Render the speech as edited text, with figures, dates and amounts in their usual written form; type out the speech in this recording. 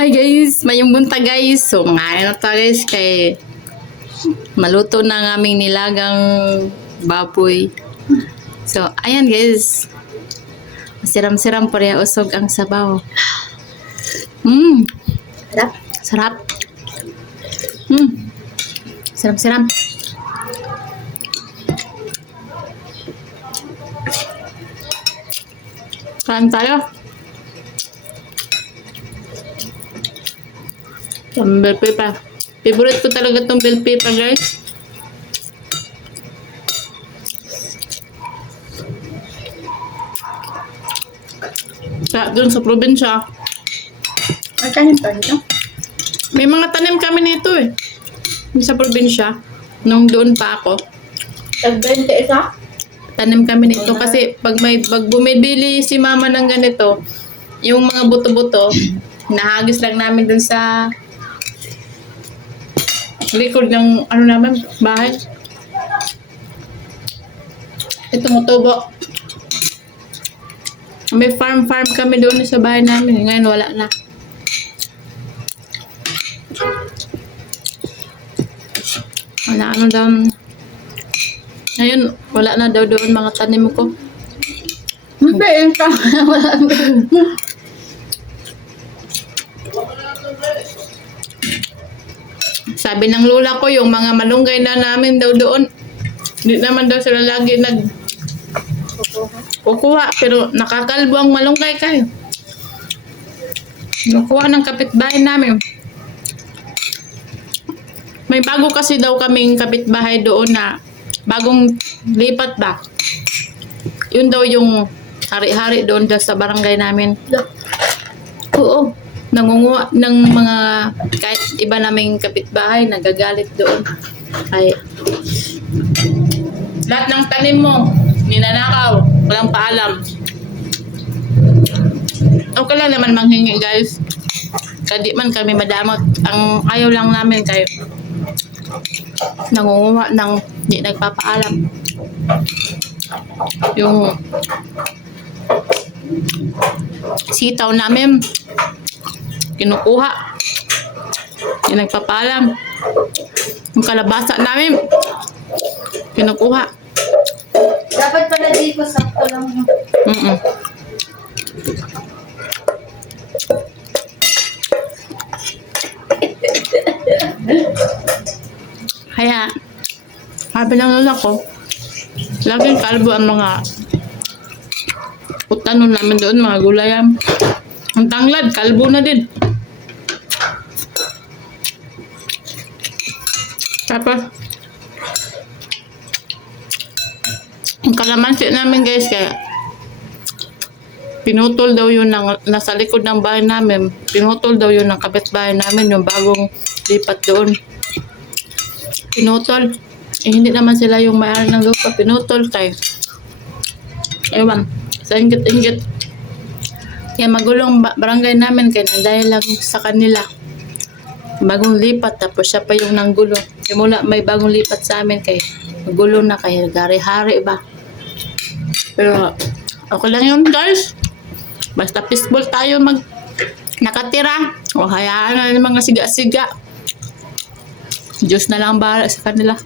Hi guys, mayong bunta guys. So ngayon na to guys kay maluto na ng aming nilagang baboy. So ayan guys. Siram-siram pareha usog ang sabaw. Sarap. Sarap. Siram-siram. Kain tayo. Ang bell pepper. Favorite ko talaga tong bell pepper, guys. Sa doon sa probinsya, May tanim pa nito? may mga tanim kami nito eh. Sa probinsya, nung doon pa ako, Tag-20 isa? tanim kami nito kasi pag bumibili si mama ng ganito, yung mga buto-buto, nahagis lang namin dun sa likod ng ano naman, bahay. Ito tumutubo. May farm kami doon sa bahay namin. Ngayon wala na. Wala ano daw. Ngayon wala na daw doon mga tanim ko. Hindi, ka. Sabi ng lola ko, yung mga malunggay na namin daw doon, hindi naman daw sila lagi kukuha, pero nakakalbo ang malunggay kayo. Nakuha ng kapitbahay namin. May bago kasi daw kaming kapitbahay doon na bagong lipat ba. Yun daw yung hari-hari doon sa barangay namin. Oo. Nangunguha ng mga kahit iba naming kapitbahay nagagalit doon. Ay, lahat ng tanim mo ninanakaw, walang paalam. Okay lang naman manghingi guys. Kadi man kami madamot. Ang ayaw lang namin kayo nangunguha ng hindi nagpapaalam. Yung sitaw namin kinukuha. Yung nagpapalam. Yung kalabasa namin, kinukuha. Dapat pala dito sakto lang. Kaya, sabi ng lola ko, laging kalbo ang mga utanon namin doon, mga gulayan. Ang tanglad, kalbo na din. Tapos, yung kalamansi namin guys, kaya pinutol daw yun nasa likod ng bahay namin. Pinutol daw yun ng kapitbahay namin, yung bagong lipat doon. Pinutol. Eh, hindi naman sila yung may-ari ng lupa. Pinutol tayo. Ewan. Sa inggit-inggit. Kaya magulong barangay namin kaya dahil lang sa kanila. Bagong lipat tapos siya pa yung nanggulo. Simula may bagong lipat sa amin kaya magulo na kaya gari-hari ba. Pero okay lang yun guys. Basta peaceful tayo nakatira. O hayaan na ng mga siga-siga. Diyos na lang bahala sa kanila.